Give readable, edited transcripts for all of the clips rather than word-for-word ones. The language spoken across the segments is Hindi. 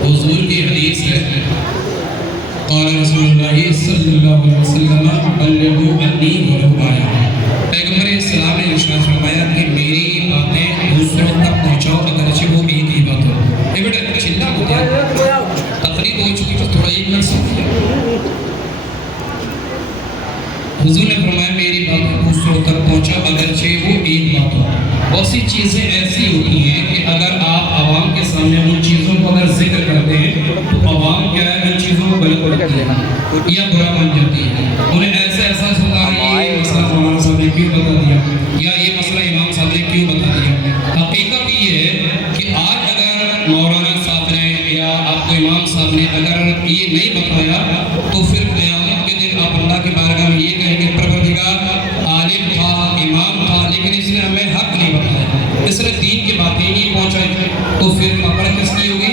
हुजूर की हदीस है, क़ाल रसूलुल्लाह सल्लल्लाहु अलैहि वसल्लम बल्लिगू अन्नी वलो आया। पैगंबर इस्लाम ने इरशाद फरमाया कि मेरी बातें दूसरों तक पहुंचाओ अगरचे वो एक ही बात हो। ये बेटा चिल्ला हो गया, तकरीर हो चुकी तो थोड़ा एक मिनट सुनिए। हुजूर ने फरमाया मेरी बातें दूसरों तक पहुंचाओ अगरचे वो एक बात हो। बहुत सी चीज़ें ऐसी होती हैं कि अगर आप आवाम के सामने उन चीज़ों को अगर जिक्र करते हैं तो आवाम क्या है उन चीज़ों को गलत करती है या बुरा मान जाती है। उन्हें ऐसा एहसास होता है ये मसला मौलाना साहब ने क्यों बता दिया या ये मसला इमाम साहब ने क्यों बता दिया। हकीकत ये है कि आज अगर मौलाना साहब ने या आपको इमाम साहब ने अगर ये नहीं बताया तो फिर क़यामत के दिन आप अल्लाह की बारगाह में ये कहेंगे परवरदिगार आलिम था, इमाम था, लेकिन इसने हमें हक नहीं बताया, इसने दीन की बातें नहीं पहुँचाई। तो फिर पकड़ किसकी होगी?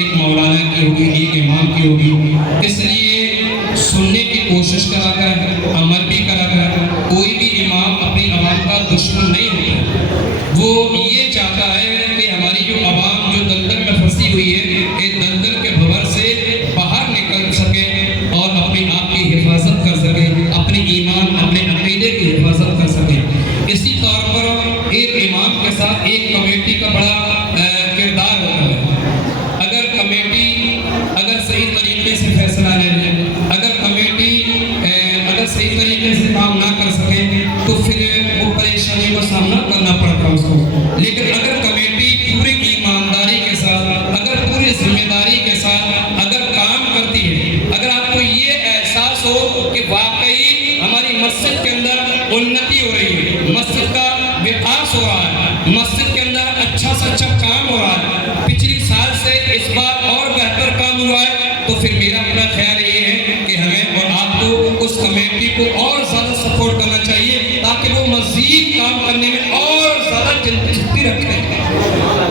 एक मौलाना की होगी, एक इमाम की होगी। इसलिए सुनने की कोशिश करा कर, अमल भी करा कर। कोई भी इमाम अपनी आवाम का दुश्मन नहीं होता, वो ये चाहता है कि हमारी जो आवाम जो दलदल में फंसी हुई है इस दलदल के भंवर से बाहर निकल सके और अपने आप की हिफाजत कर सके, अपने ईमान अपने अकीदे की हिफाजत कर सके। इसी तौर पर एक इमाम के साथ एक कमेटी का बड़ा किरदार होता है। अगर कमेटी अगर सही तरीके से फैसला ले ले, अगर कमेटी अगर सही तरीके से काम ना कर सके तो फिर वो परेशानी का सामना करना पड़ता है उसको। लेकिन अगर कमेटी पूरी ईमानदारी के साथ, अगर पूरी जिम्मेदारी के साथ अगर काम करती है, अगर आपको ये एहसास हो कि वाकई हमारी मस्जिद के अंदर उन्नति हो रही है, मस्जिद का विकास हो रहा है, मस्जिद के अंदर अच्छा से अच्छा काम हो रहा है, पिछली साल से इस बार और बेहतर काम हुआ है, तो फिर मेरा अपना ख्याल ये है कि हमें और आपको उस कमेटी को और ज़्यादा सपोर्ट करना चाहिए ताकि वो मज़ीद काम करने में और ज़्यादा दिलचस्पी रखें।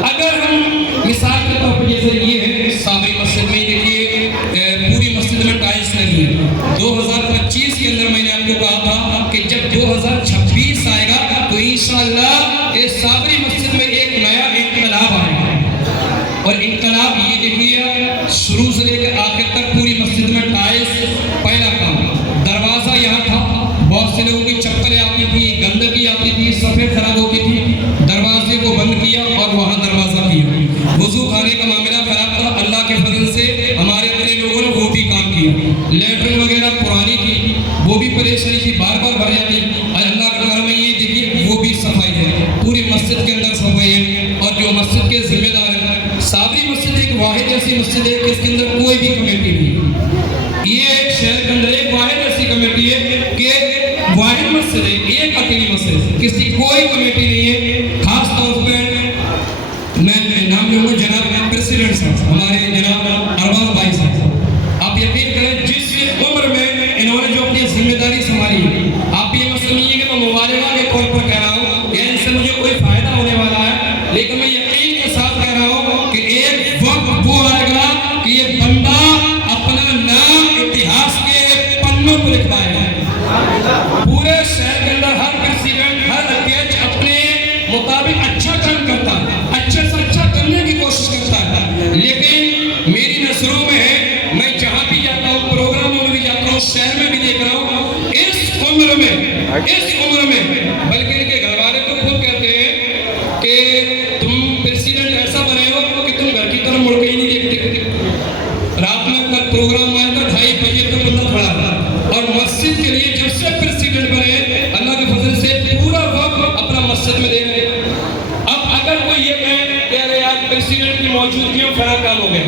अगर हम मिसाल के तौर पर जैसे ये है सामने मस्जिद में देखिए पूरी मस्जिद में टाइल्स लगी है। 2025 के अंदर मैंने आपको कहा था कि जब 2026 आएगा तो इंशाअल्लाह इस साबरी मस्जिद में एक नया इनकलाब आएगा। और इनकलाब ये देखिए शुरू से लेकर आखिर तक पूरी मस्जिद में टाइल्स, पहला काम दरवाज़ा यहाँ था, बहुत से लोगों की चप्पलें आती थी, गंदगी आती थी, सफ़ेद खराब होती थी, दरवाजे को बंद किया और वहाँ दरवाज़ा किया। वज़ू खाने का मामला खराब था, अल्लाह के फजल से हमारे अपने लोगों ने वो भी काम किया। लेटरिन वगैरह पुरानी थी, वो भी परेशानी थी, बार बार भर जाती। अल्लाह के घर में ये देखिए वो भी सफाई है, पूरी मस्जिद के अंदर सफाई है। और जो मस्जिद के जिम्मेदार हैं, साबरी मस्जिद एक वाहिद ऐसी मस्जिद है कि इसके अंदर कोई भी कमेटी नहीं। ये शहर के अंदर एक वाहिद ऐसी कमेटी है कि वाहिद मस्जिद है, एक अकेली मस्जिद, किसी कोई कमेटी नहीं है। खास तौर पर मैं नाम लूँगा जनाब प्रेसिडेंट साहब, हमारे जनाब अरबाज भाई साहब। आप यकीन करें जिस उम्र में इन्होंने जो अपनी जिम्मेदारी संभाली, आप ये मत समझिए कि मैं मुबारका के तौर पर कह रहा हूँ या इनसे मुझे कोई फायदा होने वाला है, लेकिन मैं यकीन के साथ कह रहा हूँ कि एक वक्त वो आएगा कि ये बंदा अपना नाम इतिहास के पन्नों पर लिखवाएगा। पूरे शहर के अंदर हर प्रेसिडेंट, हर अध्यक्ष अपने मुताबिक अच्छा काम करता है, अच्छे से अच्छा करने की कोशिश करता है, लेकिन मेरी नजरों में है, मैं जहाँ भी जाता हूँ, प्रोग्रामों में भी जाता हूँ, शहर में भी देख रहा हूँ, इस उम्र में बल्कि इनके घर वाले तो खुद कहते हैं कि तुम प्रेसिडेंट ऐसा बने हो कि तुम घर की तरफ मुड़ के ही नहीं देखते। रात में कल प्रोग्राम आया था, 2:30 बजे तक बंदा खड़ा था और मस्जिद के लिए जब से प्रेसिडेंट बने अल्लाह के फजल से पूरा वक्त अपना मस्जिद में दे रहे। अब अगर कोई ये कहे कि अरे यार प्रेसिडेंट की मौजूदगी में फला काम हो गया,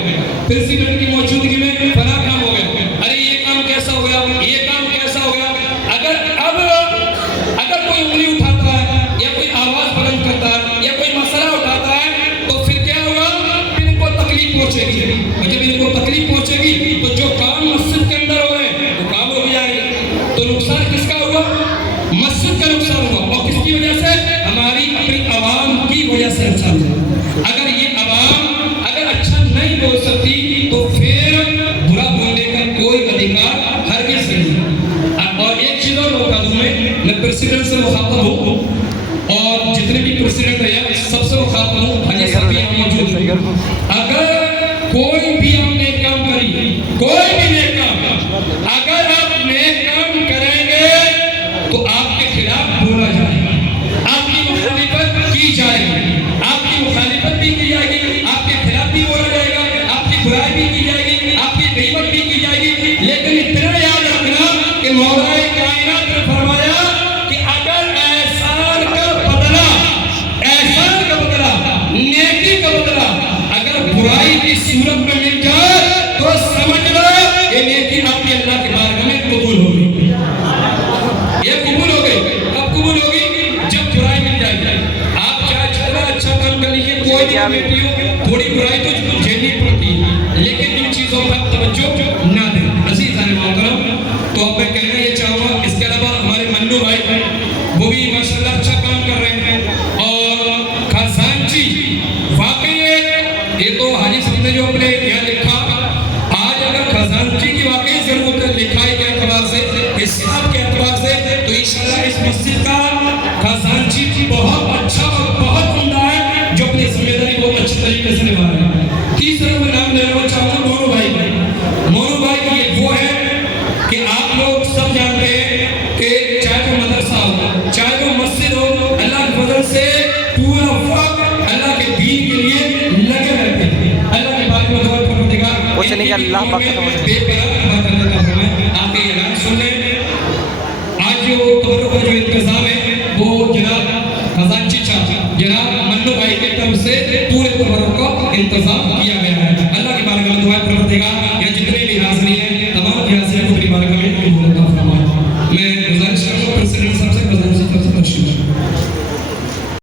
प्रेसिडेंट की मौजूदगी में फला काम हो गया, अरे ये काम कैसा हो गया, ये काम कैसा हो गया, अगर कोई उंगली उठाता है या कोई आवाज बुलंद करता है या कोई मसला उठाता है तो फिर क्या होगा, फिर इनको तकलीफ पहुंचेगी। और जब इनको तकलीफ पहुंचेगी तो जो काम मस्जिद के अंदर हो रहे हैं वो काम रुक जाएंगे। तो नुकसान किसका हुआ? मस्जिद का नुकसान हुआ। और किसकी वजह से? हमारी अपनी आवाम की वजह से नुकसान हुआ। अगर ये आवाम अगर अच्छा नहीं बोल सकती तो फिर बुरा बोलने का कोई अधिकार हरगिज़ नहीं। और एक चीज और बता दूं, मैं प्रेसिडेंट से मुखातब हूँ और जितने भी प्रेसिडेंट है सबसे मुखातब हूँ। हाजी साहब यहाँ मौजूद क्या भी थोड़ी बुराई तो झेलनी पड़ती है, लेकिन इन चीजों पर तवज्जो ना दें। अजीज मोहतरम, तो अब मैं कहना ये चाहूँगा, इसके अलावा हमारे मन्नू भाई वो भी माशाल्लाह अच्छा काम कर रहे हैं। और खजांची वाकई ये तो हाजी साहब ने जो अपने यहाँ लिखा, आज अगर खजांची की वाकई जरूरत है लिखाई के एतबार से, हिसाब के एतबार से, तो इंशाल्लाह इस मस्जिद का खजांची बहुत अच्छा और बहुत उम्दा है, जो अपनी जिम्मेदारी बहुत अच्छे तरीके से निभा रहे हैं। तीसरा मैं नाम लेना चाहूँगा मोनू भाई। मोनू भाई ये वो है कि आप लोग सब जानते हैं कि चाहे वो मदरसा हो, चाहे वो मस्जिद हो, अल्लाह के फजल से पूरा वक्त अल्लाह के दीन के लिए लगे रहते हैं। अल्लाह के बारे में दुआ करूँगा कुछ नहीं, अल्लाह पाक का समझ आपके ऐलान सुन लें। आज जो तबरुक का जो इंतजाम है वो जनाब खजांची साहब, जनाब